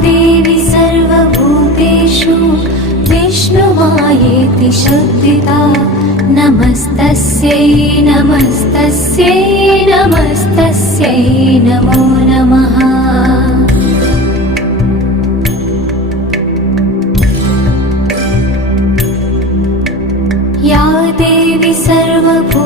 देवी सर्वभूतेषु विष्णुमायेति शुद्धिता। नमस्तस्यै नमस्तस्यै नमस्तस्यै नमो नमः। या देवी सर्वभूतेषु